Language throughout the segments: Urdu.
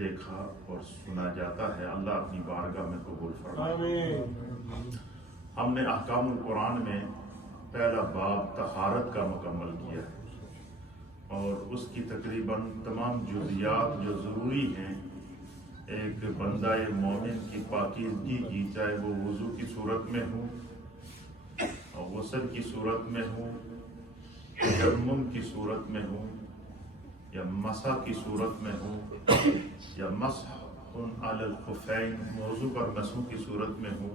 دیکھا اور سنا جاتا ہے، اللہ اپنی بارگاہ میں قبول فرمائے۔ ہم نے احکام القرآن میں پہلا باب طہارت کا مکمل کیا ہے اور اس کی تقریباً تمام جزیات جو ضروری ہیں ایک بندہ مومن کی پاکیزگی کی، چاہے وہ وضو کی صورت میں ہو اور غسل کی صورت میں ہو، تیمم کی صورت میں ہو، یا مسح کی صورت میں ہو، یا مسح علی الخفین موضوع پر مسحوں کی صورت میں ہو،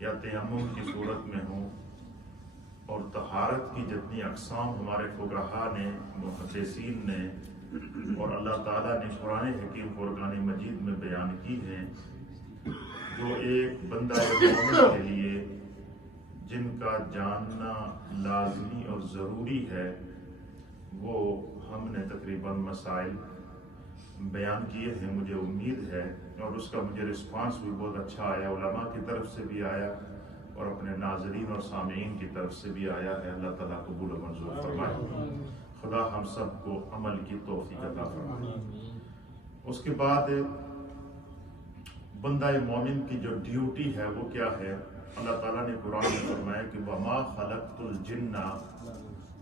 یا تیمم کی صورت میں ہو، اور طہارت کی جتنی اقسام ہمارے فقہاء نے، محدثین نے اور اللہ تعالیٰ نے قرآن حکیم فرقان مجید میں بیان کی ہیں، جو ایک بندہ مومن کے لیے جن کا جاننا لازمی اور ضروری ہے، وہ ہم نے تقریباً مسائل بیان کیے ہیں۔ مجھے امید ہے اور اس کا مجھے رسپانس بھی بہت اچھا آیا، علماء کی طرف سے بھی آیا اور اپنے ناظرین اور سامعین کی طرف سے بھی آیا ہے۔ اللہ تعالیٰ قبول و منظور فرمائے، خدا ہم سب کو عمل کی توفیق عطا فرمائے۔ اس کے بعد بندہ مومن کی جو ڈیوٹی ہے وہ کیا ہے؟ اللہ تعالیٰ نے قرآن میں فرمایا کہ وَمَا خَلَقْتُ الْجِنَّ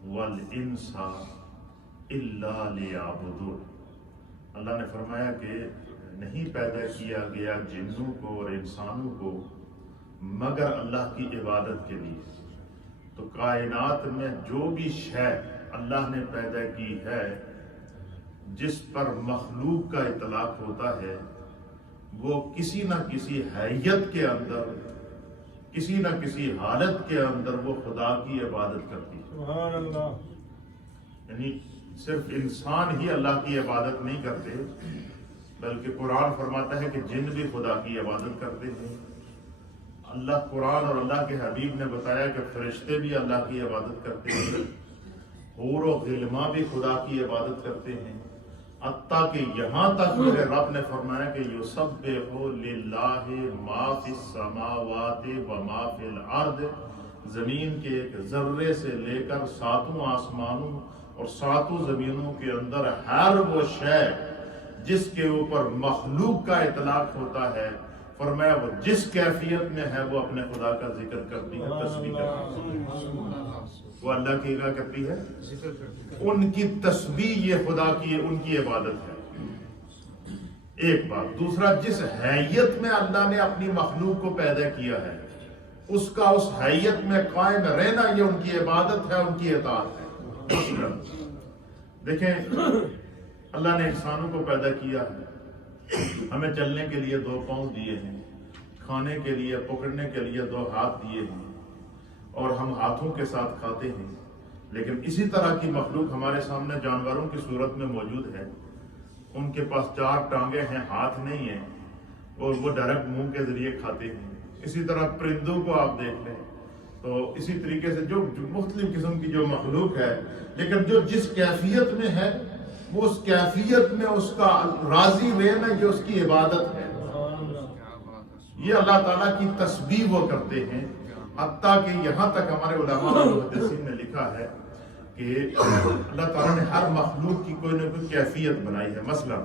وَالْإِنسَ إِلَّا لِيَعْبُدُونِ۔ اللہ نے فرمایا کہ نہیں پیدا کیا گیا جنوں کو اور انسانوں کو مگر اللہ کی عبادت کے لیے۔ تو کائنات میں جو بھی شے اللہ نے پیدا کی ہے، جس پر مخلوق کا اطلاق ہوتا ہے، وہ کسی نہ کسی حیت کے اندر، کسی نہ کسی حالت کے اندر وہ خدا کی عبادت کرتی ہے۔ سبحان اللہ۔ یعنی صرف انسان ہی اللہ کی عبادت نہیں کرتے، بلکہ قرآن فرماتا ہے کہ جن بھی خدا کی عبادت کرتے ہیں۔ اللہ قرآن اور اللہ کے حبیب نے بتایا کہ فرشتے بھی اللہ کی عبادت کرتے ہیں، حور و غلماں بھی خدا کی عبادت کرتے ہیں، حتیٰ کہ یہاں تک میرے رب نے فرمایا کہ یسبح للہ ما فی السماوات و ما فی الارض، زمین کے ایک ذرے سے لے کر ساتوں آسمانوں اور ساتوں زمینوں کے اندر ہر وہ شے جس کے اوپر مخلوق کا اطلاق ہوتا ہے، فرمایا وہ جس کیفیت میں ہے وہ اپنے خدا کا ذکر کرتی ہے، تسبیح کرتی ہے۔ وہ اللہ کی کیا کرتی ہے؟ ان کی تسبیح، یہ خدا کی ان کی عبادت ہے۔ ایک بات۔ دوسرا، جس حیت میں اللہ نے اپنی مخلوق کو پیدا کیا ہے، اس کا اس حیت میں قائم رہنا یہ ان کی عبادت ہے، ان کی اطاعت ہے۔ دیکھیں، اللہ نے انسانوں کو پیدا کیا ہے، ہمیں چلنے کے لیے 2 پاؤں دیے ہیں، کھانے کے لیے، پکڑنے کے لیے 2 ہاتھ دیے ہیں، اور ہم ہاتھوں کے ساتھ کھاتے ہیں۔ لیکن اسی طرح کی مخلوق ہمارے سامنے جانوروں کی صورت میں موجود ہے، ان کے پاس 4 ٹانگیں ہیں، ہاتھ نہیں ہیں، اور وہ ڈائریکٹ منہ کے ذریعے کھاتے ہیں۔ اسی طرح پرندوں کو آپ دیکھ لیں تو اسی طریقے سے جو مختلف قسم کی جو مخلوق ہے، لیکن جو جس کیفیت میں ہے وہ اس کیفیت میں اس کا راضی رہنا یہ اس کی عبادت ہے۔ یہ اللہ تعالیٰ کی تسبیح وہ کرتے ہیں، حتیٰ کہ یہاں تک ہمارے علماء اور محدثین نے لکھا ہے کہ اللہ تعالیٰ نے ہر مخلوق کی کوئی نہ کوئی کیفیت بنائی ہے۔ مثلا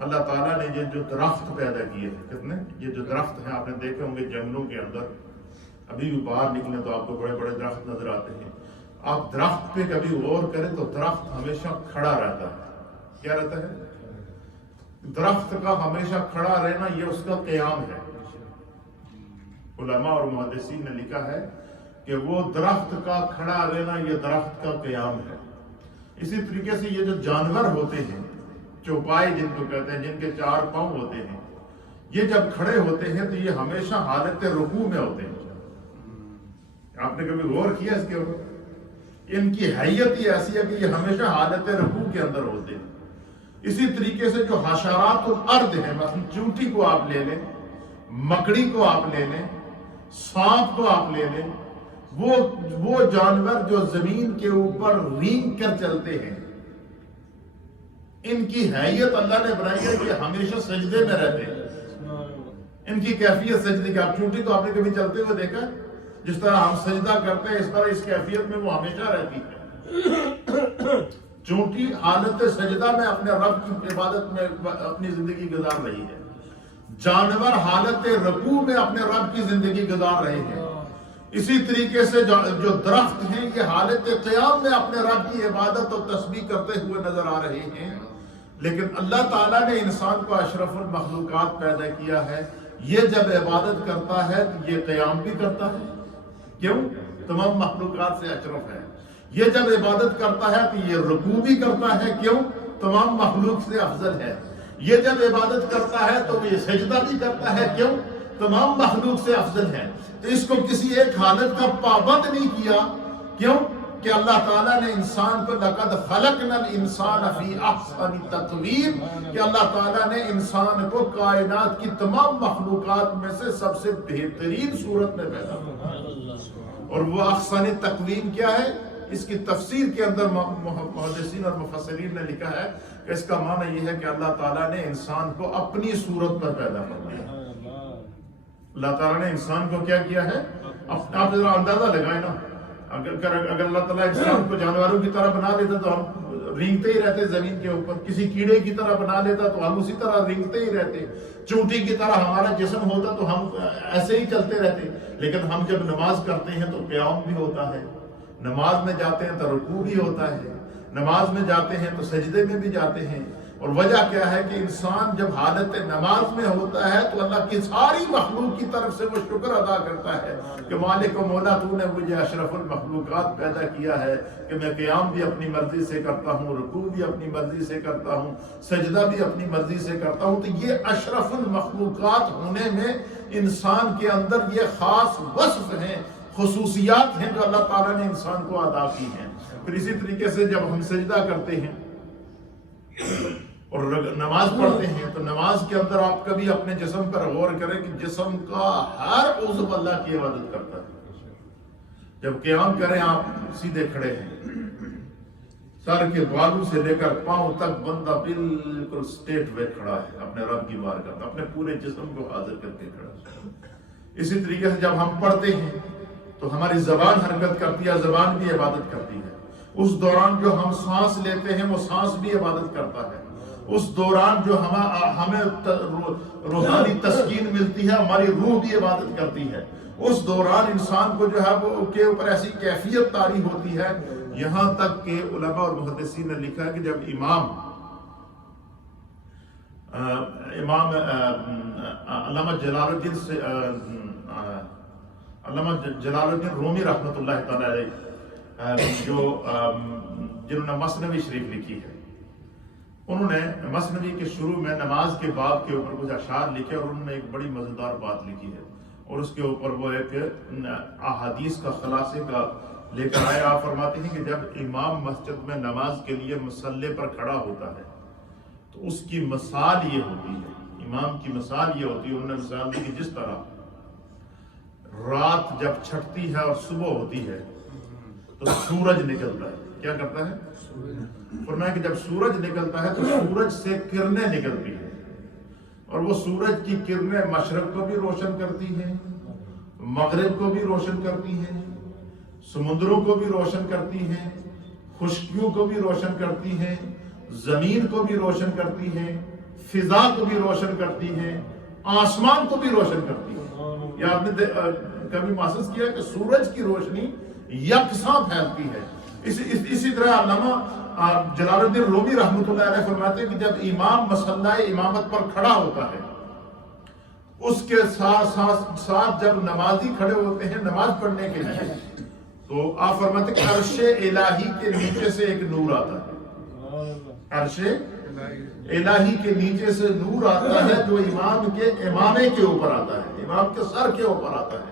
اللہ تعالیٰ نے یہ جو درخت پیدا کیے ہیں، کتنے یہ جو درخت ہیں آپ نے دیکھے ہوں گے جنگلوں کے اندر، ابھی بھی باہر نکلیں تو آپ کو بڑے بڑے درخت نظر آتے ہیں۔ آپ درخت پہ کبھی غور کریں تو درخت ہمیشہ کھڑا رہتا ہے۔ کیا رہتا ہے؟ درخت کا ہمیشہ کھڑا رہنا یہ اس کا قیام ہے۔ علماء اور محدثین نے لکھا ہے کہ وہ درخت کا کھڑا رہنا یہ درخت کا قیام ہے۔ اسی طریقے سے یہ جو جانور ہوتے ہیں، چوپائے جن کو کہتے ہیں، جن کے 4 پاؤں ہوتے ہیں، یہ جب کھڑے ہوتے ہیں تو یہ ہمیشہ حالت رکوع میں ہوتے ہیں۔ آپ نے کبھی غور کیا اس کے اوپر؟ ان کی حیت یہ ایسی ہے کہ یہ ہمیشہ حالت رکوع کے اندر ہوتے ہیں۔ اسی طریقے سے جو حشرات الارض ہیں، مثلا چونٹی کو آپ لے لیں، مکڑی کو آپ لے لیں، سانپ کو آپ لے لیں، وہ جانور جو زمین کے اوپر رینگ کر چلتے ہیں، ان کی حیت اللہ نے بنائی ہے کہ ہمیشہ سجدے میں رہتے ہیں۔ ان کی کیفیت سجدے کی، آپ چونٹی کو آپ نے کبھی چلتے ہوئے دیکھا؟ جس طرح ہم سجدہ کرتے ہیں اس طرح اس کیفیت میں وہ ہمیشہ رہتی ہے۔ چونٹی حالت سجدہ میں اپنے رب کی عبادت میں اپنی زندگی گزار رہی ہے، جانور حالت رکوع میں اپنے رب کی زندگی گزار رہے ہیں، اسی طریقے سے جو درخت ہیں یہ حالت قیام میں اپنے رب کی عبادت اور تسبیح کرتے ہوئے نظر آ رہے ہیں۔ لیکن اللہ تعالیٰ نے انسان کو اشرف المخلوقات پیدا کیا ہے، یہ جب عبادت کرتا ہے تو یہ قیام بھی کرتا ہے، کیوں؟ تمام مخلوقات سے اشرف ہے۔ یہ جب عبادت کرتا ہے تو یہ رکوع بھی کرتا ہے، کیوں؟ تمام مخلوق سے افضل ہے۔ یہ جب عبادت کرتا ہے تو یہ سجدہ بھی کرتا ہے، کیوں؟ تمام مخلوق سے افضل ہے۔ تو اس کو کسی ایک حالت کا پابند نہیں کیا، کیوں؟ کہ اللہ تعالیٰ نے انسان کو لَقَدْ خَلَقْنَا الْإِنسَانَ فِي أَحْسَنِ تَقْوِيمٍ، کہ اللہ تعالیٰ نے انسان کو کائنات کی تمام مخلوقات میں سے سب سے بہترین صورت میں پیدا کیا۔ اور وہ احسن تقویم کیا ہے؟ اس کی تفسیر کے اندر محدثین اور مفسرین نے لکھا ہے کہ اس کا معنی یہ ہے کہ اللہ تعالیٰ نے انسان کو اپنی صورت پر پیدا فرمایا۔ اللہ تعالیٰ نے انسان کو کیا کیا ہے؟ آپ ذرا اندازہ لگائیں نا، اگر اللہ تعالیٰ انسان کو جانوروں کی طرح بنا لیتا تو ہم رینگتے ہی رہتے زمین کے اوپر، کسی کیڑے کی طرح بنا لیتا تو ہم اسی طرح رینگتے ہی رہتے، چونٹی کی طرح ہمارا جسم ہوتا تو ہم ایسے ہی چلتے رہتے۔ لیکن ہم جب نماز کرتے ہیں تو قیام بھی ہوتا ہے، نماز میں جاتے ہیں تو رکوع بھی ہوتا ہے، نماز میں جاتے ہیں تو سجدے میں بھی جاتے ہیں۔ اور وجہ کیا ہے کہ انسان جب حالت نماز میں ہوتا ہے تو اللہ کی ساری مخلوق کی طرف سے وہ شکر ادا کرتا ہے کہ مالک و مولا تو نے مجھے اشرف المخلوقات پیدا کیا ہے کہ میں قیام بھی اپنی مرضی سے کرتا ہوں، رکوع بھی اپنی مرضی سے کرتا ہوں، سجدہ بھی اپنی مرضی سے کرتا ہوں۔ تو یہ اشرف المخلوقات ہونے میں انسان کے اندر یہ خاص وصف ہیں، خصوصیات ہیں جو اللہ تعالیٰ نے انسان کو عطا کی ہیں۔ پھر اسی طریقے سے جب ہم سجدہ کرتے ہیں اور نماز پڑھتے ہیں تو نماز کے اندر آپ کبھی اپنے جسم پر غور کریں کہ جسم کا ہر عضو اللہ کی عبادت کرتا ہے۔ جب قیام کریں آپ سیدھے کھڑے ہیں، سر کے بالوں سے لے کر پاؤں تک بندہ بالکل سٹیٹ وے کھڑا ہے، اپنے رب کی بارگاہ میں اپنے پورے جسم کو حاضر کر کے کھڑا ہے۔ اسی طریقے سے جب ہم پڑھتے ہیں تو ہماری زبان حرکت کرتی ہے، زبان بھی عبادت کرتی ہے۔ اس دوران جو ہم سانس لیتے ہیں وہ سانس بھی عبادت کرتا ہے۔ اس دوران جو ہمیں روحانی تسکین ملتی ہے، ہماری روح بھی عبادت کرتی ہے۔ اس دوران انسان کو جو ہے وہ کے اوپر ایسی کیفیت طاری ہوتی ہے، یہاں تک کہ علماء اور محدثین نے لکھا ہے کہ جب امام علامہ جلال الدین رومی رحمۃ اللہ تعالی علیہ جنہوں نے مثنوی شریف لکھی ہے، انہوں نے مثنوی کے شروع میں نماز کے باب کے اوپر کچھ اشعار لکھے اور انہوں نے ایک بڑی مزیدار بات لکھی ہے، اور اس کے اوپر وہ ایک احادیث کا خلاصے کا لے کر آئے۔ آپ فرماتے ہیں کہ جب امام مسجد میں نماز کے لیے مصلی پر کھڑا ہوتا ہے تو اس کی مثال یہ ہوتی ہے، امام کی مثال یہ ہوتی ہے، انہوں نے مثال دی کہ جس طرح رات جب چھٹتی ہے اور صبح ہوتی ہے تو سورج نکلتا ہے، کیا کرتا ہے؟ فرمایا کہ جب سورج نکلتا ہے تو سورج سے کرنیں نکلتی ہیں، اور وہ سورج کی کرنیں مشرق کو بھی روشن کرتی ہیں، مغرب کو بھی روشن کرتی ہیں، سمندروں کو بھی روشن کرتی ہیں، خشکیوں کو بھی روشن کرتی ہیں، زمین کو بھی روشن کرتی ہیں، فضا کو بھی روشن کرتی ہیں، آسمان کو بھی روشن کرتی ہیں۔ یا آپ نے کبھی محسوس کیا کہ سورج کی روشنی یکساں پھیلتی ہے؟ اسی طرح علامہ جلال الدین رومی رحمۃ اللہ علیہ فرماتے ہیں کہ جب امام مصلی امامت پر کھڑا ہوتا ہے، اس کے ساتھ جب نمازی کھڑے ہوتے ہیں نماز پڑھنے کے لیے، تو آپ فرماتے ہیں کہ عرش الہی کے نیچے سے ایک نور آتا ہے، عرش الہی کے نیچے سے نور آتا ہے جو امام کے امامے کے اوپر آتا ہے، امام کے سر کے اوپر آتا ہے،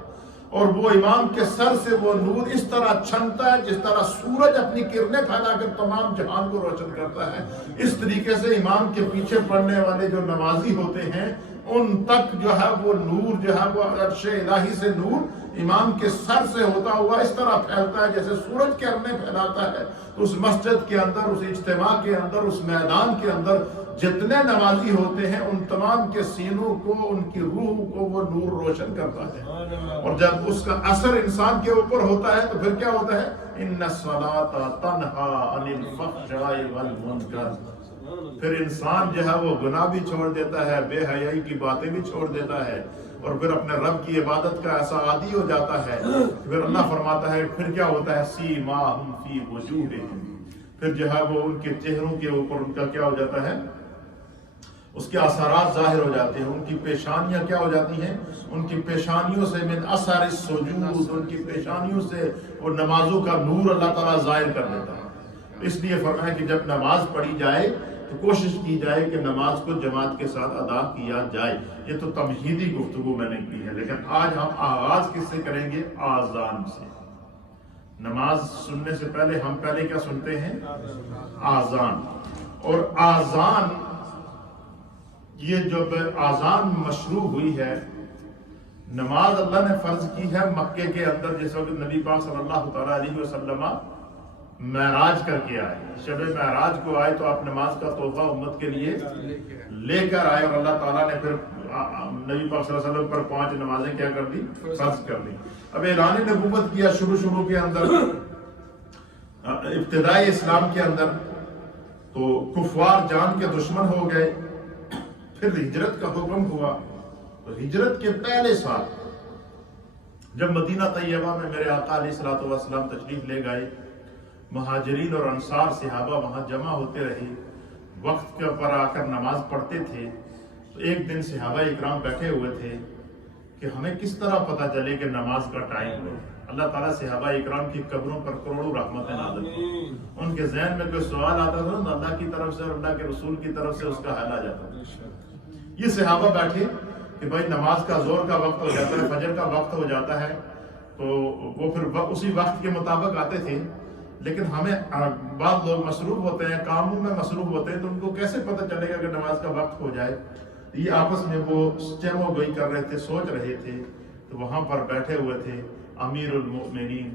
اور وہ امام کے سر سے وہ نور اس طرح چھنتا ہے جس طرح سورج اپنی کرنیں پھیلا کر تمام جہان کو روشن کرتا ہے۔ اس طریقے سے امام کے پیچھے پڑھنے والے جو نمازی ہوتے ہیں ان تک جو ہے وہ نور جو ہے وہ عرش الہی سے نور امام کے سر سے ہوتا ہوا اس طرح پھیلتا ہے جیسے سورج کرنے پھیلاتا ہے. تو اس مسجد کے اندر، اس اجتماع کے اندر، اس میدان کے اندر جتنے نمازی ہوتے ہیں ان تمام کے سینوں کو، ان کی روح کو وہ نور روشن کرتا ہے. اور جب اس کا اثر انسان کے اوپر ہوتا ہے تو پھر کیا ہوتا ہے؟ ان الصلاۃ تنہی عن الفحشاء والمنکر. پھر انسان جو ہے وہ گناہ بھی چھوڑ دیتا ہے، بے حیائی کی باتیں بھی چھوڑ دیتا ہے، اور پھر اپنے رب کی عبادت کا ایسا عادی ہو جاتا ہے. پھر اللہ فرماتا ہے پھر کیا ہوتا ہے؟ سیماہم فی وجوہہم. پھر جو ہے وہ ان کے چہروں کے اوپر ان کا کیا ہو جاتا ہے؟ اس کے اثرات ظاہر ہو جاتے ہیں. ان کی پیشانیاں کیا ہو جاتی ہیں؟ ان کی پیشانیوں سے من اثر السجود، ان کی پیشانیوں سے وہ نمازوں کا نور اللہ تعالیٰ ظاہر کر دیتا ہے. اس لیے فرمایا کہ جب نماز پڑھی جائے تو کوشش کی جائے کہ نماز کو جماعت کے ساتھ ادا کیا جائے. یہ تو تمہیدی گفتگو میں نے کی ہے، لیکن آج ہم آغاز کس سے کریں گے؟ آذان سے. نماز سننے سے پہلے ہم پہلے کیا سنتے ہیں؟ آذان. اور آذان، یہ جب آذان مشروع ہوئی ہے، نماز اللہ نے فرض کی ہے مکے کے اندر جس وقت نبی پاک صلی اللہ تعالیٰ علیہ وسلم معراج کر کے آئے. شب معراج کو آئے تو آپ نماز کا تحفہ امت کے لیے لے کر آئے، اور اللہ تعالیٰ نے پھر نبی پاک صلی اللہ علیہ وسلم پر 5 نمازیں کیا کر دی؟ فرض کر دی. اب اعلان نبوت کیا شروع کے اندر، ابتدائی اسلام کے اندر، تو کفار جان کے دشمن ہو گئے. پھر ہجرت کا حکم ہوا. تو ہجرت کے پہلے سال جب مدینہ طیبہ میں میرے آقا علیہ الصلوۃ والسلام تشریف لے گئے، مہاجرین اور انصار صحابہ وہاں جمع ہوتے رہے، وقت کے پر آ کر نماز پڑھتے تھے. تو ایک دن صحابہ اکرام بیٹھے ہوئے تھے کہ ہمیں کس طرح پتہ چلے کہ نماز کا ٹائم ہو. اللہ تعالیٰ صحابہ اکرام کی قبروں پر کروڑوں رحمتیں نازل کی. ان کے ذہن میں کوئی سوال آتا تھا تو اللہ کی طرف سے اور اللہ کے رسول کی طرف سے اس کا حل آ جاتا تھا. یہ صحابہ بیٹھے کہ بھائی نماز کا زور کا وقت ہو جاتا ہے، فجر کا وقت ہو جاتا ہے، تو وہ پھر اسی وقت کے مطابق آتے تھے. لیکن ہمیں بعض لوگ مصروف ہوتے ہیں، کاموں میں مصروف ہوتے ہیں، تو ان کو کیسے پتہ چلے گا کہ نماز کا وقت ہو جائے؟ یہ آپس میں وہ چہم و گوئی کر رہے تھے، سوچ رہے تھے. تو وہاں پر بیٹھے ہوئے تھے امیر المؤمنین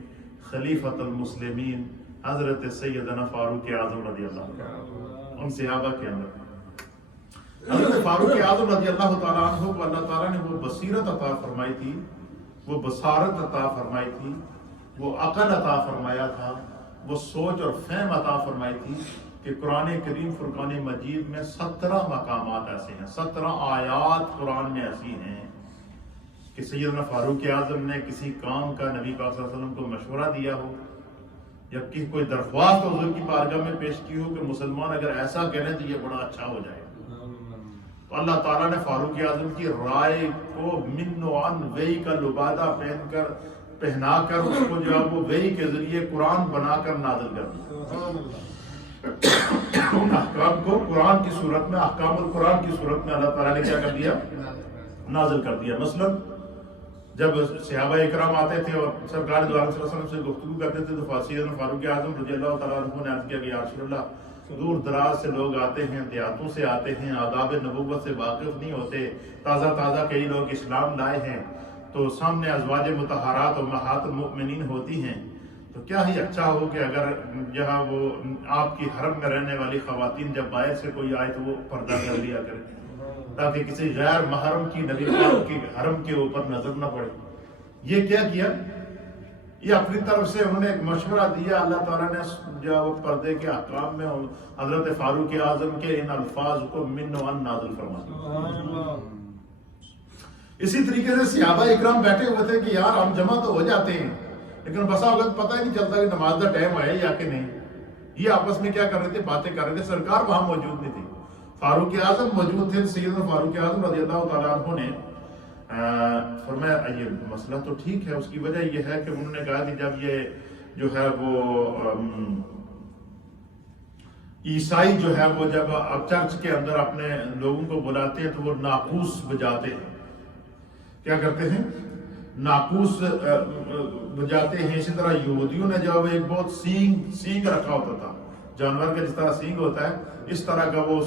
خلیفۃ المسلمین حضرت سیدنا فاروق اعظم رضی اللہ عنہ. ان صحابہ کے اندر حضرت فاروق اعظم رضی اللہ تعالیٰ عنہ کو اللہ تعالیٰ نے وہ بصیرت عطا فرمائی تھی، وہ بصارت عطا فرمائی تھی، وہ عقل عطا فرمایا تھا، وہ سوچ اور فہم عطا فرمائی تھی کہ قرآن کریم فرقان مجید میں 17 مقامات ایسے ہیں، 17 آیات قرآن میں ایسی ہیں کہ سیدنا فاروق اعظم نے کسی کام کا نبی پاک صلی اللہ علیہ وسلم کو مشورہ دیا ہو، یا کہ کوئی درخواست حضور کی بارگاہ میں پیش کی ہو کہ مسلمان اگر ایسا کہنے تو یہ بڑا اچھا ہو جائے. تو اللہ تعالیٰ نے فاروق اعظم کی رائے کو من و عن وحی کا لبادہ پہنا کر اس کو جو ہے وہ وحی کے ذریعے قرآن بنا کر نازل کر دیا. ان احکام کو قرآن کی صورت میں، احکام القرآن کی صورت میں اللہ تعالیٰ نے کیا کر دیا؟ نازل کر دیا. مثلا جب صحابہ اکرام آتے تھے اور سرکار دو عالم صلی اللہ علیہ وسلم سے گفتگو کرتے تھے تو سیدنا فاروق اعظم رضی اللہ تعالیٰ عنہ نے عرض کیا کہ یا رسول اللہ، دور دراز سے لوگ آتے ہیں، دیہاتوں سے آتے ہیں، آداب نبوت سے واقف نہیں ہوتے، تازہ کئی لوگ اسلام لائے ہیں، تو سامنے ازواج مطہرات اور امہات المؤمنین ہوتی ہیں، تو کیا ہی اچھا ہو کہ اگر جہاں وہ آپ کی حرم میں رہنے والی خواتین جب باہر سے کوئی آئے تو وہ پردہ کر لیا کرے، تاکہ کسی غیر محرم کی نبی پاک کی حرم کے اوپر نظر نہ پڑے. یہ کیا یہ اپنی طرف سے انہوں نے ایک مشورہ دیا. اللہ تعالیٰ نے جو پردے کے احکام میں حضرت فاروق اعظم کے ان الفاظ کو من و عن نازل فرما دیا. اسی طریقے سے صحابہ اکرام بیٹھے ہوئے تھے کہ یار ہم جمع تو ہو جاتے ہیں لیکن بسا اوقات پتہ ہی نہیں چلتا کہ نماز کا ٹائم آیا یا کہ نہیں. یہ آپس میں کیا کر رہے تھے؟ باتیں کر رہے تھے. سرکار وہاں موجود نہیں تھی، فاروق اعظم موجود تھے. سیدنا فاروق اعظم رضی اللہ تعالیٰ عنہ نے فرمایا یہ مسئلہ تو ٹھیک ہے. اس کی وجہ یہ ہے کہ انہوں نے کہا کہ جب یہ جو ہے وہ عیسائی جو ہے وہ جب چرچ کے اندر اپنے لوگوں کو بلاتے ہیں تو وہ ناقوس بجاتے ہیں. کیا کرتے ہیں؟ ناقوس بجاتے ہیں. اسی طرح یہودیوں نے جو ایک بہت سینگ رکھا ہوتا تھا، جانور کا جس طرح سینگ ہوتا ہے اس طرح کا وہ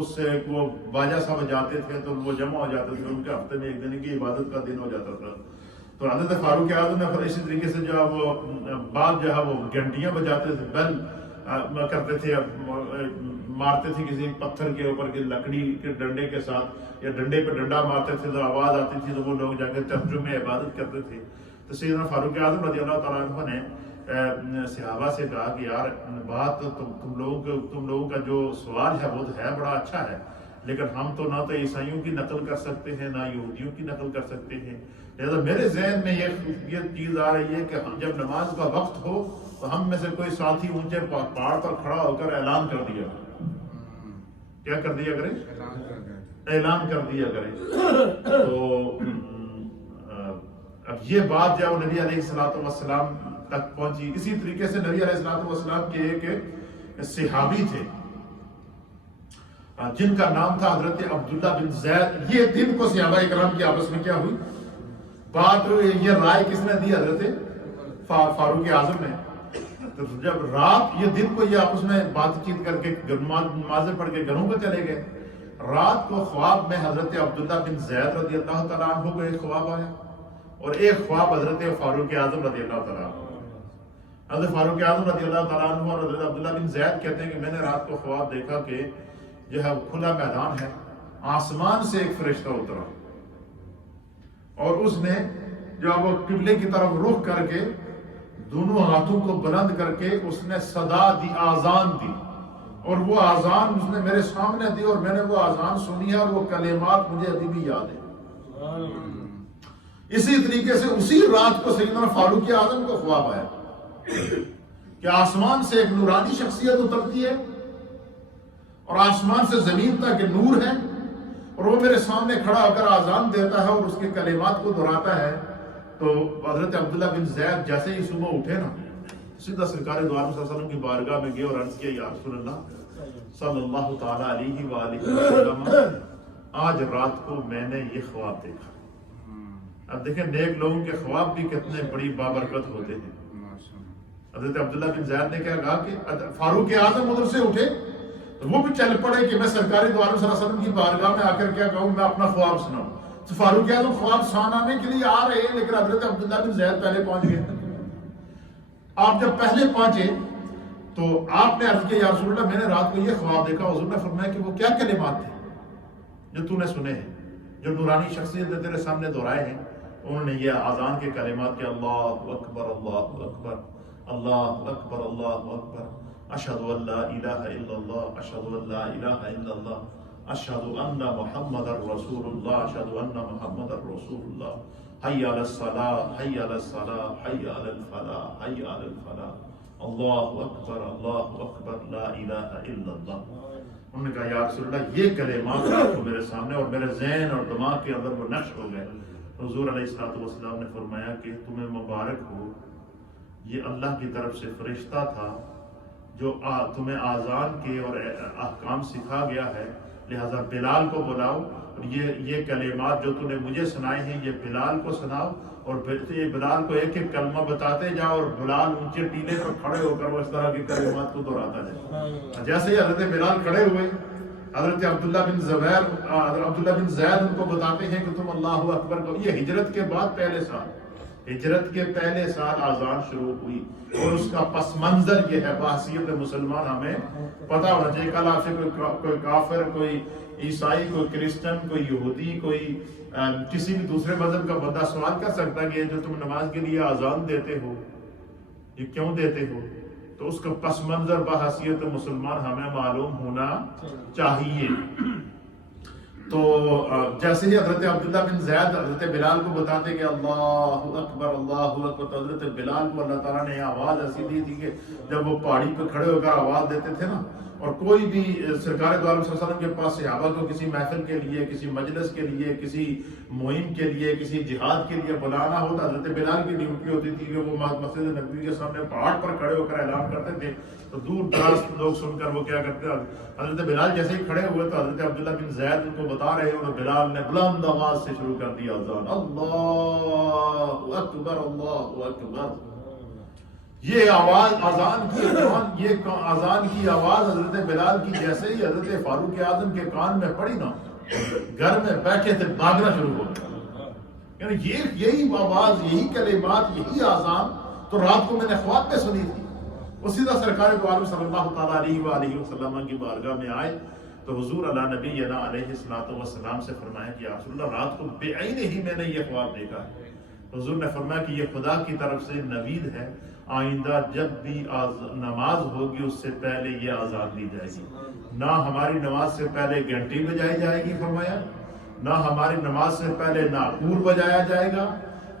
اس سے وہ باجا سا بجاتے تھے تو وہ جمع ہو جاتے تھے. ان کے ہفتے میں ایک دن کی عبادت کا دن ہو جاتا تھا. تو حضرت فاروق اعظم نے پھر اسی طریقے سے جو وہ بعد جو ہے وہ گھنٹیاں بجاتے تھے، بیل کرتے تھے، مارتے تھے کسی پتھر کے اوپر کہ لکڑی کے ڈنڈے کے ساتھ، یا ڈنڈے پہ ڈنڈا مارتے تھے تو آواز آتی تھی تو وہ لوگ جا کے چرچوں میں عبادت کرتے تھے۔ تو سیدنا فاروق اعظم رضی اللہ تعالیٰ عنہ نے صحابہ سے کہا کہ یار بات تم لوگوں کا جو سوال ہے وہ ہے بڑا اچھا ہے، لیکن ہم تو نہ تو عیسائیوں کی نقل کر سکتے ہیں نہ یہودیوں کی نقل کر سکتے ہیں، لہذا میرے ذہن میں یہ چیز آ رہی ہے کہ جب نماز کا وقت ہو تو ہم میں سے کوئی ساتھی اونچے پہاڑ پر کھڑا ہو کر اعلان کر دیا، کیا کر دیا کرے؟ اعلان کر دیا کرے۔ تو اب یہ بات جب نبی علیہ الصلوۃ والسلام تک پہنچی، اسی طریقے سے نبی علیہ الصلوۃ والسلام کے ایک صحابی تھے جن کا نام تھا حضرت عبداللہ بن زید۔ یہ دن کو صحابہ کرام کی آپس میں کیا ہوئی بات، یہ رائے کس نے دی؟ حضرت فاروق اعظم نے۔ تو جب رات یہ دن کو یہ آپس میں بات چیت کر کے نمازیں پڑھ کے گھروں پہ چلے گئے، رات کو خواب میں حضرت عبداللہ بن زید رضی اللہ تعالیٰ عنہ کو ایک خواب آیا، اور ایک خواب حضرت فاروق اعظم رضی اللہ تعالیٰ عنہ۔ حضرت فاروق اعظم رضی اللہ تعالیٰ عنہ اور حضرت عبداللہ بن زید کہتے ہیں کہ میں نے رات کو خواب دیکھا کہ جو ہے کھلا میدان ہے، آسمان سے ایک فرشتہ اترا، اور اس نے جو وہ قبلے کی طرف رخ کر کے دونوں ہاتھوں کو بلند کر کے اس نے صدا دی، آذان دی، اور وہ آذان اس نے میرے سامنے دی، اور میں نے وہ آذان سنی ہے، اور وہ کلمات مجھے ابھی بھی یاد ہے۔ اسی طریقے سے اسی رات کو سیدنا فاروق اعظم کو خواب آیا کہ آسمان سے ایک نورانی شخصیت اترتی ہے، اور آسمان سے زمین تک نور ہے، اور وہ میرے سامنے کھڑا ہو کر آذان دیتا ہے اور اس کے کلمات کو دہراتا ہے۔ تو حضرت عبداللہ بن زید جیسے ہی صبح اٹھے نا، سیدھا سرکار دو عالم صلی اللہ علیہ وسلم کی بارگاہ میں گئے اور عرض کیا، یا رسول اللہ صلی اللہ تعالیٰ علیہ وآلہ وسلم، آج رات کو میں نے یہ خواب دیکھا۔ اب دیکھیں نیک لوگوں کے خواب بھی کتنے بڑی بابرکت ہوتے ہیں۔ حضرت عبداللہ بن زید نے کیا کہا کہ فاروق اعظم ادھر سے اٹھے تو وہ بھی چل پڑے کہ میں سرکار دو عالم صلی اللہ علیہ وسلم کی بارگاہ میں آ کر کیا کہوں، میں اپنا خواب سناؤں۔ تو فاروق اعظم خواب سنانے کے لیے آ رہے ہیں، لیکن حضرت عبداللہ بن زید پہلے پہنچ گئے۔ آپ جب پہلے پہنچے تو آپ نے عرض کیا، یا رسول اللہ میں نے رات کو یہ خواب دیکھا۔ حضور نے فرمایا کہ وہ کیا کلمات تھے جو تو نے سنے ہیں، جو نورانی شخصیت نے تیرے سامنے دہرائے ہیں؟ انہوں نے یہ آذان کے کلمات کہ اللہ اکبر اللہ اکبر اللہ اکبر اللہ اکبر، اشہد ان لا الہ الا اللہ، اشہد ان لا الہ الا اللہ، اشہد ان محمد رسول اللہ، اشہد ان محمد رسول اللہ، حی علی الصلاۃ حی علی الصلاۃ حی علی الفلاح حی علی الفلاح، اللہ اکبر لا الہ الا اللہ۔ انہوں نے کہا یا رسول اللہ یہ کلمات آپ کو میرے سامنے اور میرے ذہن اور دماغ کے اندر وہ نقش ہو گئے۔ حضور علیہ الصلوۃ والسلام نے فرمایا کہ تمہیں مبارک ہو، یہ اللہ کی طرف سے فرشتہ تھا جو تمہیں آذان کے اور احکام سکھا گیا ہے، لہذا بلال کو بلاؤ اور یہ کلمات جو تم نے مجھے سنائے ہیں یہ بلال کو سناؤ، اور پھر بلال کو ایک ایک کلمہ بتاتے جاؤ، اور بلال اونچے ٹیلے پر کھڑے ہو کر وہ اس طرح کی کلمات کو دہراتا جائے۔ جیسے ہی حضرت بلال کھڑے ہوئے، حضرت عبداللہ بن زید ان کو بتاتے ہیں کہ تم اللہ اکبر کو۔ یہ ہجرت کے بعد ہجرت کے پہلے سال آذان شروع ہوئی، اور اس کا پس منظر یہ ہے، بحیثیت مسلمان ہمیں پتہ ہونا چاہیے۔ کل آپ سے کوئی کافر، کوئی عیسائی، کوئی کرسچن، کوئی یہودی، کوئی کسی بھی دوسرے مذہب کا بندہ سوال کر سکتا ہے کہ یہ جو تم نماز کے لیے آذان دیتے ہو یہ کیوں دیتے ہو؟ تو اس کا پس منظر بحیثیت مسلمان ہمیں معلوم ہونا چاہیے۔ تو جیسے ہی حضرت عبداللہ بن زید حضرت بلال کو بتاتے کہ اللہ اکبر، تو حضرت بلال کو اللہ تعالیٰ نے آواز ایسی دی تھی کہ جب وہ پہاڑی پہ کھڑے ہو کر آواز دیتے تھے نا، اور کوئی بھی سرکار دو عالم صلی اللہ علیہ وسلم کے پاس صحابہ کو کسی محفل کے لیے، کسی مجلس کے لیے، کسی مہم کے لیے، کسی جہاد کے لیے بلانا ہو تو حضرت بلال کی ڈیوٹی ہوتی تھی کہ وہ مسجد نبوی کے سامنے پہاڑ پر کھڑے ہو کر اعلان کرتے تھے، تو دور دراز لوگ سن کر وہ کیا کرتے ہیں، حضرت بلال جیسے ہی کھڑے ہوئے تو حضرت عبداللہ بن زید ان کو بتا رہے ہیں، اور بلال نے بلند آواز سے شروع کر دیا اذان، اللہ اکبر اللہ اکبر۔ یہ آواز اذان کی آواز حضرت بلال کی جیسے ہی حضرت فاروق اعظم کے کان میں پڑی نا، گھر میں بیٹھے تھے بھاگنا شروع ہو گیا، یعنی یہی آواز، یہی کلمات، یہی آزان تو رات کو میں نے خواب میں سنی تھی۔ وہ سیدھا سرکار دو عالم صلی اللہ تعالیٰ علیہ وآلہ وسلم کی بارگاہ میں آئے تو حضور علی نبینا علیہ السلام سے فرمایا کہ یا رسول اللہ رات کو بے عین ہی میں نے یہ خواب دیکھا ہے۔ حضور نے فرمایا کہ یہ خدا کی طرف سے نوید ہے، آئندہ جب بھی نماز ہوگی اس سے پہلے یہ آزان دی جائے گی، نہ ہماری نماز سے پہلے گھنٹی بجائی جائے گی فرمایا، نہ ہماری نماز سے پہلے ناقور بجایا جائے گا،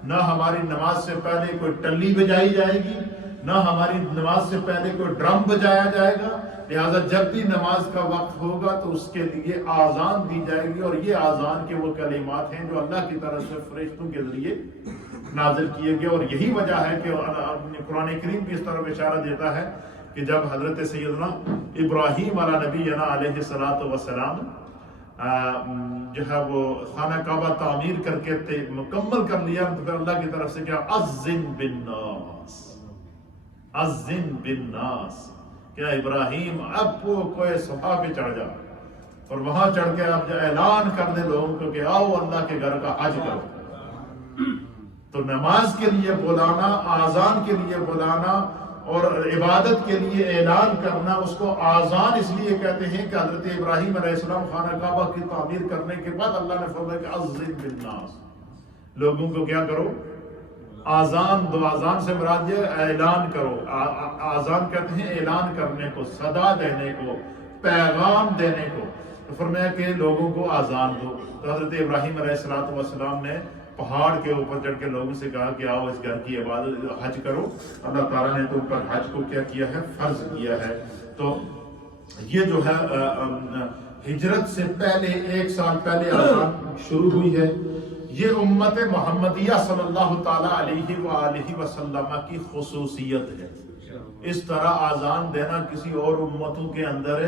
نہ ہماری نماز سے پہلے کوئی ٹلی بجائی جائے گی، نہ ہماری نماز سے پہلے کوئی ڈرم بجایا جائے گا۔ لہٰذا جب بھی نماز کا وقت ہوگا تو اس کے لیے آزان دی جائے گی، اور یہ آزان کے وہ کلمات ہیں جو اللہ کی طرف سے فرشتوں کے ذریعے نازل کیے گئے۔ اور یہی وجہ ہے کہ قرآن کریم بھی اس طرف اشارہ دیتا ہے کہ جب حضرت سیدنا ابراہیم علیہ نبینا علیہ السلام جو ہے وہ خانہ کعبہ تعمیر کر کے مکمل کر لیا تو پھر اللہ کی طرف سے کیا اذن بالناس، اذن بالناس، کیا ابراہیم اب وہ کوئی صفا پہ چڑھ جا اور وہاں چڑھ کے اب اعلان کر دے لوگوں کو کہ آؤ اللہ کے گھر کا حج کرو۔ تو نماز کے لیے بلانا، آزان کے لیے بلانا اور عبادت کے لیے اعلان کرنا، اس کو آزان اس لیے کہتے ہیں کہ حضرت ابراہیم علیہ السلام خانہ کعبہ کی تعمیر کرنے کے بعد اللہ نے فرمایا کہ اذن بالناس، لوگوں کو کیا کرو، آزان دو۔ آزان سے مراد یہ اعلان کرو، آزان کہتے ہیں اعلان کرنے کو، صدا دینے کو، پیغام دینے کو۔ تو فرمایا کہ لوگوں کو آزان دو۔ تو حضرت ابراہیم علیہ السلام نے پہاڑ کے اوپر چڑھ کے لوگوں سے کہا کہ آؤ اس گھر کی عبادت حج کرو۔ اللہ تعالیٰ نے تم پر حج کو کیا کیا ہے، فرض کیا ہے۔ تو یہ جو ہے ہجرت سے پہلے 1 سال پہلے آزان شروع ہوئی ہے۔ یہ امت محمدیہ صلی اللہ تعالیٰ علیہ وآلہ وسلم کی خصوصیت ہے۔ اس طرح آزان دینا کسی اور امتوں کے اندر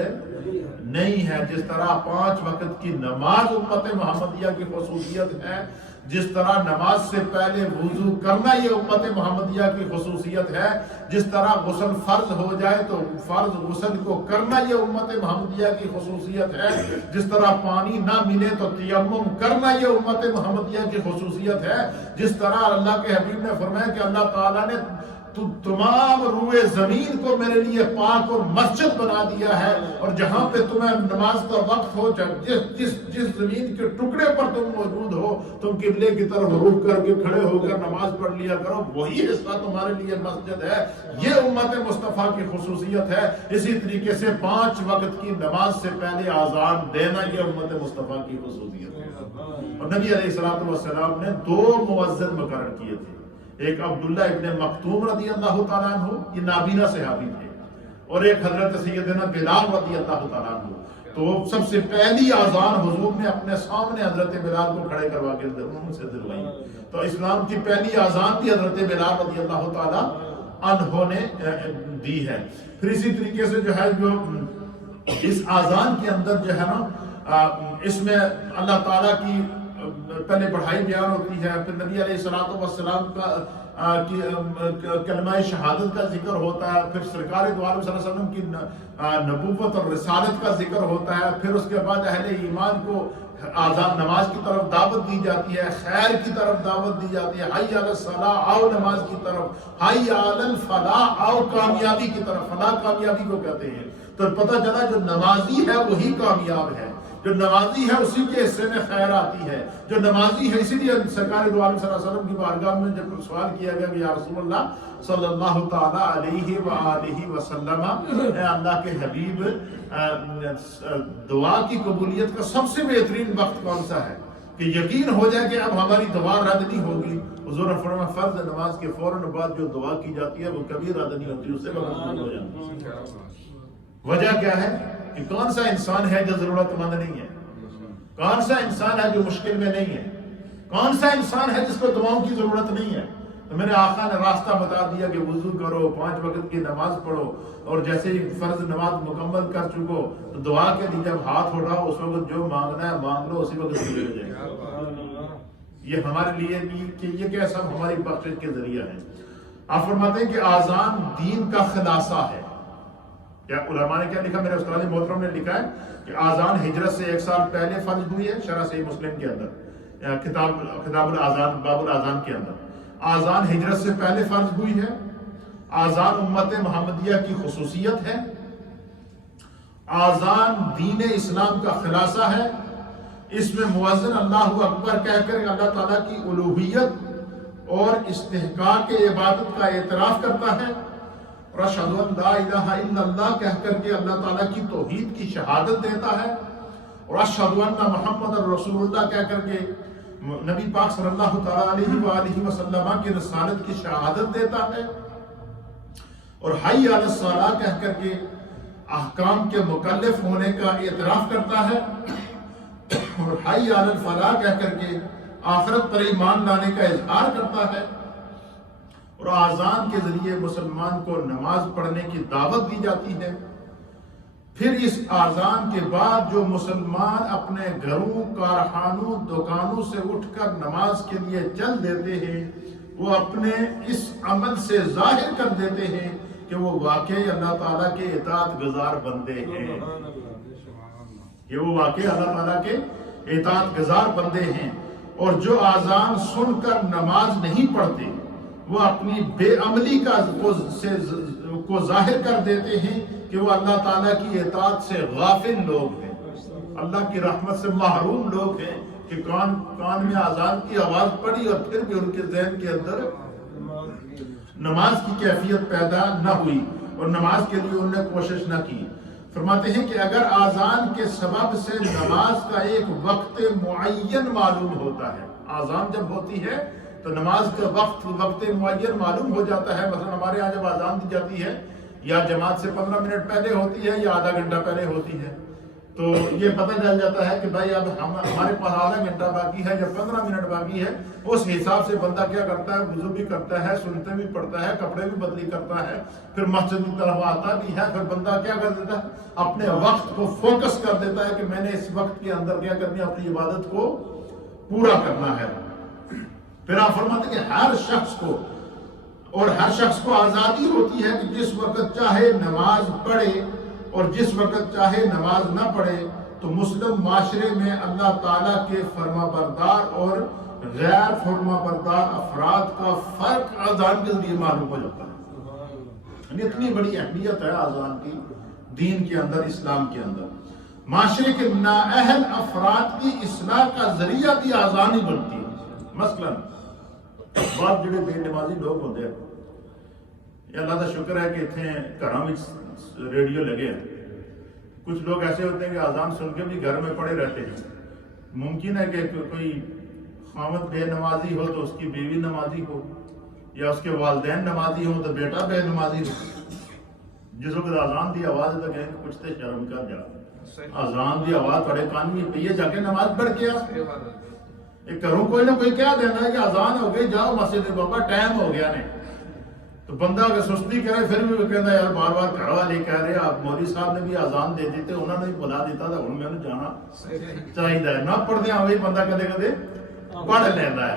نہیں ہے۔ جس طرح 5 وقت کی نماز امت محمدیہ کی خصوصیت ہے، جس طرح نماز سے پہلے وضو کرنا یہ امت محمدیہ کی خصوصیت ہے، جس طرح غسل فرض ہو جائے تو فرض غسل کو کرنا یہ امت محمدیہ کی خصوصیت ہے، جس طرح پانی نہ ملے تو تیمم کرنا یہ امت محمدیہ کی خصوصیت ہے، جس طرح اللہ کے حبیب نے فرمایا کہ اللہ تعالیٰ نے تمام روئے زمین کو میرے لیے پاک اور مسجد بنا دیا ہے، اور جہاں پہ تمہیں نماز کا وقت ہو، جس زمین کے ٹکڑے پر تم موجود ہو، تم قبلے کی طرف رخ کر کے کھڑے ہو کر نماز پڑھ لیا کرو، وہی حصہ تمہارے لیے مسجد ہے۔ یہ امت مصطفیٰ کی خصوصیت ہے۔ اسی طریقے سے 5 وقت کی نماز سے پہلے آزان دینا یہ امت مصطفیٰ کی خصوصیت ہے۔ اور نبی علیہ السلام نے 2 مؤذن مقرر کیے تھے، ایک عبداللہ ابن مکتوم رضی اللہ تعالیٰ عنہ، یہ نابینا صحابی تھے، اور ایک حضرت سیدنا بلال رضی اللہ تعالیٰ عنہ۔ تو سب سے پہلی آزان حضور نے اپنے سامنے حضرت بلال کو کھڑے کروا کے ان سے دلوائی۔ تو اسلام کی پہلی آزان بھی حضرت بلال رضی اللہ تعالیٰ عنہ نے دی ہے۔ پھر اسی طریقے سے جو ہے جو اس آزان کے اندر جو ہے نا، اس میں اللہ تعالیٰ کی پہلے بڑھائی بیان ہوتی ہے، پھر نبی علیہ السلام کا کلمہ شہادت کا ذکر ہوتا ہے، پھر سرکار دو عالم صلی اللہ علیہ وسلم کی نبوت اور رسالت کا ذکر ہوتا ہے، پھر اس کے بعد اہل ایمان کو آزان نماز کی طرف دعوت دی جاتی ہے، خیر کی طرف دعوت دی جاتی ہے، حی علی الصلاۃ، آؤ نماز کی طرف، حی علی الفلاح، آؤ کامیابی کی طرف۔ فلاح کامیابی کو کہتے ہیں۔ تو پتہ چلا جو نمازی ہے وہی کامیاب ہے، جو نمازی ہے اسی کے حصے میں خیر آتی ہے، جو نمازی ہے۔ اسی لیے سرکار دو عالم صلی اللہ علیہ وسلم کی بارگاہ میں جب سوال کیا گیا کہ یا رسول اللہ صلی اللہ تعالیٰ علیہ وآلہ وسلم، اے اللہ کے حبیب، دعا کی قبولیت کا سب سے بہترین وقت کون سا ہے کہ یقین ہو جائے کہ اب ہماری دعا رد نہیں ہوگی؟ حضور نے فرمایا فرض نماز کے فوراً بعد جو دعا کی جاتی ہے وہ کبھی رد نہیں ہوتی، اس سے قبول ہو جاتی ہے۔ وجہ کیا ہے کہ کون سا انسان ہے جو ضرورت مند نہیں ہے، کون سا انسان ہے جو مشکل میں نہیں ہے، کون سا انسان ہے جس کو دعاؤں کی ضرورت نہیں ہے؟ تو میرے آقا نے راستہ بتا دیا کہ وضو کرو، 5 وقت کی نماز پڑھو، اور جیسے ہی فرض نماز مکمل کر چکو تو دعا کے لیے جب ہاتھ اٹھاؤ اس وقت جو مانگنا ہے مانگ لو، اسی وقت پورے ہو جائے گا۔ یہ ہمارے لیے کہ یہ کیا سب ہماری بخشش کے ذریعہ ہے۔ آپ فرماتے ہیں کہ آزان دین کا خلاصہ ہے۔ کیا علماء نے کیا لکھا؟ میرے استاد محترم نے لکھا ہے کہ آزان ہجرت سے 1 سال پہلے فرض ہوئی ہے، شرح صحیح مسلم کے اندر کتاب الاذان باب الاذان کے اندر آذان ہجرت سے پہلے فرض ہوئی ہے. آذان امت محمدیہ کی خصوصیت ہے. آذان دین اسلام کا خلاصہ ہے. اس میں مؤذن اللہ اکبر کہہ کر اللہ تعالیٰ کی الوہیت اور استحقاق عبادت کا اعتراف کرتا ہے. اور اشہد ان لا الہ الا اللہ کہہ کر کے اللہ تعالیٰ کی توحید کی شہادت دیتا ہے. اور اشہد ان محمد رسول اللہ کہہ کر کے نبی پاک صلی اللہ تعالیٰ علیہ وآلہ وسلم کی رسالت کی شہادت دیتا ہے. اور حی علی الصلاۃ کہہ کر کے احکام کے مکلف ہونے کا اعتراف کرتا ہے. اور حی علی الفلاح کہہ کر کے آخرت پر ایمان لانے کا اظہار کرتا ہے. اور آذان کے ذریعے مسلمان کو نماز پڑھنے کی دعوت دی جاتی ہے. پھر اس آذان کے بعد جو مسلمان اپنے گھروں کارخانوں دکانوں سے اٹھ کر نماز کے لیے چل دیتے ہیں وہ اپنے اس عمل سے ظاہر کر دیتے ہیں کہ وہ واقعی اللہ تعالیٰ کے اطاعت گزار بندے ہیں. کہ وہ واقعی اللہ تعالیٰ کے اطاعت گزار بندے ہیں. اور جو آذان سن کر نماز نہیں پڑھتے وہ اپنی بے عملی کو ظاہر کر دیتے ہیں کہ وہ اللہ تعالیٰ کی اطاعت سے غافل لوگ ہیں. اللہ کی رحمت سے محروم لوگ ہیں کہ کان میں آذان کی آواز پڑی اور پھر بھی ان کے ذہن کے اندر نماز کی کیفیت پیدا نہ ہوئی اور نماز کے لیے انہوں نے کوشش نہ کی. فرماتے ہیں کہ اگر آذان کے سبب سے نماز کا ایک وقت معین معلوم ہوتا ہے, آذان جب ہوتی ہے تو نماز کا وقت معین معلوم ہو جاتا ہے. مثلا ہمارے یہاں جب آذان دی جاتی ہے یا جماعت سے 15 منٹ پہلے ہوتی ہے یا آدھا گھنٹہ پہلے ہوتی ہے تو یہ پتہ چل جاتا ہے کہ بھائی اب ہمارے پاس آدھا گھنٹہ باقی ہے یا 15 منٹ باقی ہے. اس حساب سے بندہ کیا کرتا ہے, وضو بھی کرتا ہے, سنتے بھی پڑھتا ہے, کپڑے بھی بدلی کرتا ہے, پھر مسجد کی طرف آتا بھی ہے. پھر بندہ کیا کر دیتا ہے, اپنے وقت کو فوکس کر دیتا ہے کہ میں نے اس وقت کے اندر کیا کرنی ہے, اپنی عبادت کو پورا کرنا ہے. پھر آپ فرماتے ہیں کہ ہر شخص کو آزادی ہوتی ہے کہ جس وقت چاہے نماز پڑھے اور جس وقت چاہے نماز نہ پڑھے. تو مسلم معاشرے میں اللہ تعالیٰ کے فرما بردار اور غیر فرما بردار افراد کا فرق آذان کے ذریعے معلوم ہو جاتا ہے. یعنی اتنی بڑی اہمیت ہے آذان کی دین کے اندر, اسلام کے اندر. معاشرے کے نااہل افراد کی اصلاح کا ذریعہ بھی آذان ہی بنتی ہے. مثلاً بعض جڑے بے نمازی لوگ ہوتے ہیں, یہ اللہ کا شکر ہے کہ اتنے گھروں میں ریڈیو لگے ہیں. کچھ لوگ ایسے ہوتے ہیں کہ آذان سن کے بھی گھر میں پڑے رہتے ہیں. ممکن ہے کہ کوئی خامد بے نمازی ہو تو اس کی بیوی نمازی ہو, یا اس کے والدین نمازی ہو تو بیٹا بے نمازی ہو. جس وقت آذان دی آواز تو کہیں کچھ تے شرم کر جا, آذان دی آواز پڑے کان میں پہ جا کے نماز پڑھ کے ایک کروں کوئی نہ کوئی کیا دینا ہے کہ آذان ہو گئی, جاؤ مسجد بابا ٹائم ہو گیا نے. تو بندہ اگر سستی کرے پھر بھی وہ کہتا ہے یار بار بار گھر والے کہہ رہے آپ مولوی صاحب نے بھی آذان دے دیتے, انہوں نے بھی بلا دیتا تھا, ہوں میں نے جانا چاہیے نہ پڑھ دیا وہی بندہ کدے کدے پڑھ لیتا ہے.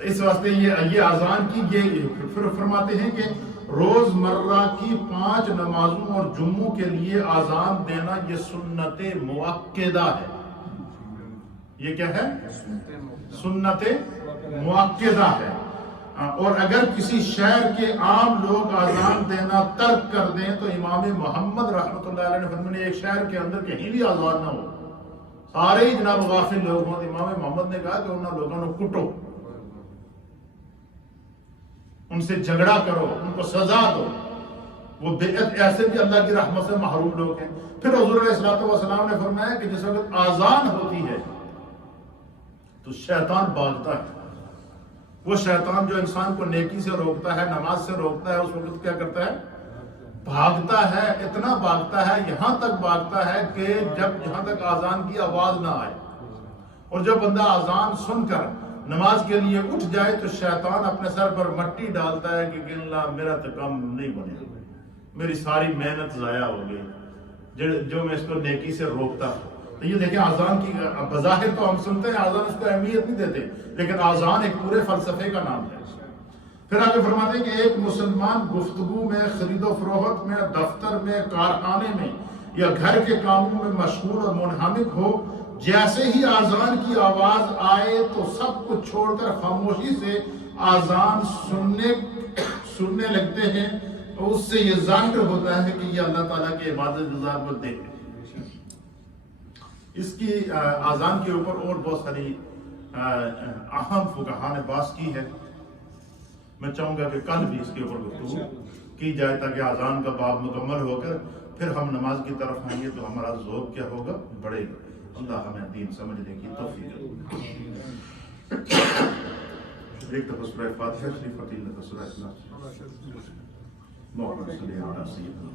اس واسطے یہ آذان کی یہ پھر فرماتے ہیں کہ روز مرہ کی 5 نمازوں اور جمعوں کے لیے آذان دینا یہ سنت مؤکدہ ہے. یہ کیا ہے؟ سنت مؤکدہ ہے. اور اگر کسی شہر کے عام لوگ آذان دینا ترک کر دیں تو امام محمد رحمۃ اللہ علیہ نے فرمایا ایک شہر کے اندر کہیں بھی آذان نہ ہو, سارے ہی جناب غافل لوگ ہوں. امام محمد نے کہا کہ ان لوگوں کو کٹو, ان سے جھگڑا کرو, ان کو سزا دو. وہ ایسے بھی اللہ کی رحمت سے محروم لوگ ہیں. پھر حضور علیہ الصلوۃ والسلام نے فرمایا کہ جس وقت آذان ہوتی ہے تو شیطان بھاگتا ہے. وہ شیطان جو انسان کو نیکی سے روکتا ہے, نماز سے روکتا ہے, اس وقت کیا کرتا ہے؟ بھاگتا ہے. اتنا بھاگتا ہے, یہاں تک بھاگتا ہے کہ جہاں تک آذان کی آواز نہ آئے. اور جب بندہ آذان سن کر نماز کے لیے اٹھ جائے تو شیطان اپنے سر پر مٹی ڈالتا ہے کہ اللہ میرا تو کام نہیں بنے, میری ساری محنت ضائع ہو گئی جو میں اس کو نیکی سے روکتا ہوں. تو یہ دیکھیں آذان کی بظاہر تو ہم سنتے ہیں آذان اس کو اہمیت نہیں دیتے, لیکن آذان ایک پورے فلسفے کا نام ہے. پھر آگے فرماتے ہیں کہ ایک مسلمان گفتگو میں, خرید و فروخت میں, دفتر میں, کارخانے میں یا گھر کے کاموں میں مشغول اور منہمک ہو جیسے ہی آزان کی آواز آئے تو سب کچھ چھوڑ کر خاموشی سے آزان سننے لگتے ہیں، اور اس سے یہ ظاہر ہوتا ہے کہ یہ اللہ تعالیٰ کے عبادت گزار بندے ہیں۔ اس کی آزان کے اوپر اور بہت ساری اہم فقہاء نے بحث کی ہے، میں چاہوں گا کہ کل بھی اس کے اوپر گفتگو کی جائے تاکہ آزان کا باب مکمل ہو کر پھر ہم نماز کی طرف آئیں گے تو ہمارا ذوق کیا ہوگا، بڑھے گا۔ اللہ ہمیں دین سمجھنے کی توفیق دے۔ ایک دفعہ سورہ فاتحہ شریف فتیل کا سورہ اخلاص محمد صلی اللہ علیہ وسلم۔